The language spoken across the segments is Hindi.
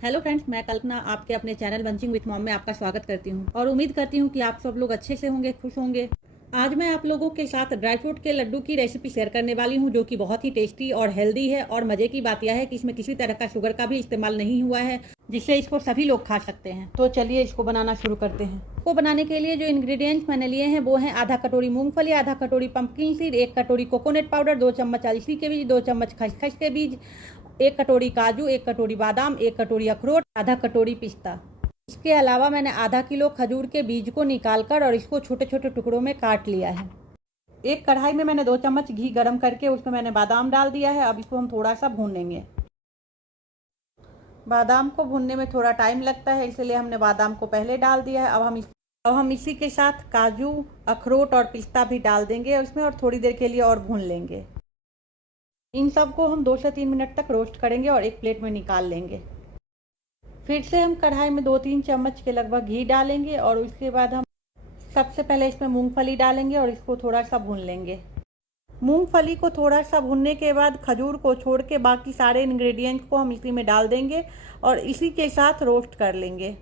हेलो फ्रेंड्स, मैं कल्पना आपके अपने चैनल बंचिंग विथ मॉम में आपका स्वागत करती हूं और उम्मीद करती हूं कि आप सब लोग अच्छे से होंगे, खुश होंगे। आज मैं आप लोगों के साथ ड्राई फ्रूट के लड्डू की रेसिपी शेयर करने वाली हूं, जो कि बहुत ही टेस्टी और हेल्दी है। और मज़े की बात यह है कि इसमें किसी तरह का शुगर का भी इस्तेमाल नहीं हुआ है, जिससे इसको सभी लोग खा सकते हैं। तो चलिए इसको बनाना शुरू करते हैं। इसको बनाने के लिए जो इंग्रेडिएंट्स मैंने लिए हैं वो हैं आधा कटोरी मूंगफली, आधा कटोरी पंपकिन सीड, 1 कटोरी कोकोनट पाउडर, 2 चम्मच अलसी के बीज, 2 चम्मच खसखस के बीज, 1 कटोरी काजू, 1 कटोरी बादाम, 1 कटोरी अखरोट, आधा कटोरी पिस्ता। इसके अलावा मैंने आधा किलो खजूर के बीज को निकालकर और इसको छोटे छोटे टुकड़ों में काट लिया है। एक कढ़ाई में मैंने 2 चम्मच घी गरम करके उसमें मैंने बादाम डाल दिया है। अब इसको हम थोड़ा सा भून लेंगे। बादाम को भूनने में थोड़ा टाइम लगता है, इसलिए हमने बादाम को पहले डाल दिया है। अब हम इसी के साथ काजू, अखरोट और पिस्ता भी डाल देंगे उसमें और थोड़ी देर के लिए और भून लेंगे। इन सब को हम 2 से 3 मिनट तक रोस्ट करेंगे और एक प्लेट में निकाल लेंगे। फिर से हम कढ़ाई में 2-3 चम्मच के लगभग घी डालेंगे और उसके बाद हम सबसे पहले इसमें मूंगफली डालेंगे और इसको थोड़ा सा भून लेंगे। मूंगफली को थोड़ा सा भूनने के बाद खजूर को छोड़ के बाकी सारे इंग्रेडिएंट्स को हम इसी में डाल देंगे और इसी के साथ रोस्ट कर लेंगे।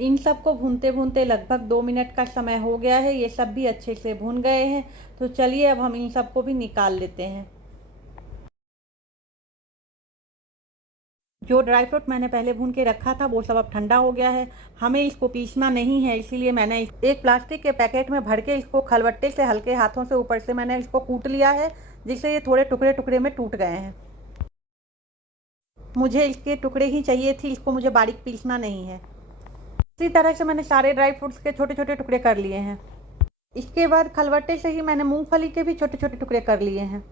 इन सब को भूनते भूनते लगभग 2 मिनट का समय हो गया है। ये सब भी अच्छे से भून गए हैं। तो चलिए अब हम इन सब को भी निकाल लेते हैं। जो ड्राई फ्रूट मैंने पहले भून के रखा था वो सब अब ठंडा हो गया है। हमें इसको पीसना नहीं है, इसीलिए मैंने एक प्लास्टिक के पैकेट में भर के इसको खलबट्टे से हल्के हाथों से ऊपर से मैंने इसको कूट लिया है, जिससे ये थोड़े टुकड़े टुकड़े में टूट गए हैं। मुझे इसके टुकड़े ही चाहिए थी, इसको मुझे बारीक पीसना नहीं है। इसी तरह से मैंने सारे ड्राई फ्रूट्स के छोटे छोटे टुकड़े कर लिए हैं। इसके बाद खलबट्टे से ही मैंने मूंगफली के भी छोटे छोटे टुकड़े कर लिए हैं।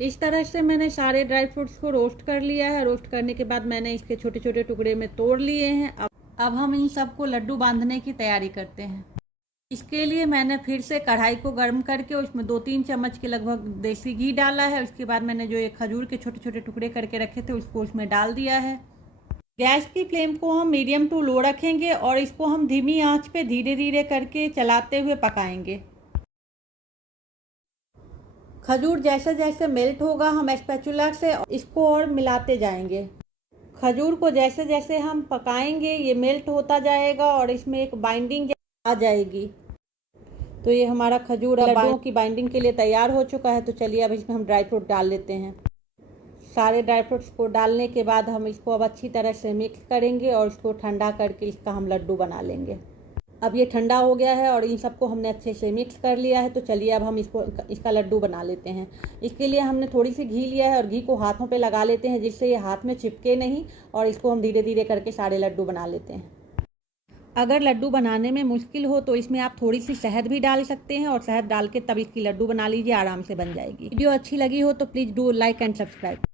इस तरह से मैंने सारे ड्राई फ्रूट्स को रोस्ट कर लिया है। रोस्ट करने के बाद मैंने इसके छोटे छोटे टुकड़े में तोड़ लिए हैं। अब हम इन सबको लड्डू बांधने की तैयारी करते हैं। इसके लिए मैंने फिर से कढ़ाई को गर्म करके उसमें 2-3 चम्मच के लगभग देसी घी डाला है। उसके बाद मैंने जो ये खजूर के छोटे छोटे टुकड़े करके रखे थे उसको उसमें डाल दिया है। गैस की फ्लेम को हम मीडियम टू लो रखेंगे और इसको हम धीमी आंच पे धीरे धीरे करके चलाते हुए पकाएंगे। खजूर जैसे जैसे मेल्ट होगा हम स्पैचुला से इसको और मिलाते जाएंगे। खजूर को जैसे जैसे हम पकाएंगे ये मेल्ट होता जाएगा और इसमें एक बाइंडिंग आ जाएगी। तो ये हमारा खजूर लड्डुओं की बाइंडिंग के लिए तैयार हो चुका है। तो चलिए अब इसमें हम ड्राई फ्रूट डाल लेते हैं। सारे ड्राई फ्रूट्स को डालने के बाद हम इसको अब अच्छी तरह से मिक्स करेंगे और इसको ठंडा करके इसका हम लड्डू बना लेंगे। अब ये ठंडा हो गया है और इन सबको हमने अच्छे से मिक्स कर लिया है। तो चलिए अब हम इसका लड्डू बना लेते हैं। इसके लिए हमने थोड़ी सी घी लिया है और घी को हाथों पे लगा लेते हैं, जिससे ये हाथ में चिपके नहीं और इसको हम धीरे धीरे करके सारे लड्डू बना लेते हैं। अगर लड्डू बनाने में मुश्किल हो तो इसमें आप थोड़ी सी शहद भी डाल सकते हैं और शहद डाल के तब इसकी लड्डू बना लीजिए, आराम से बन जाएगी। वीडियो अच्छी लगी हो तो please do like and subscribe.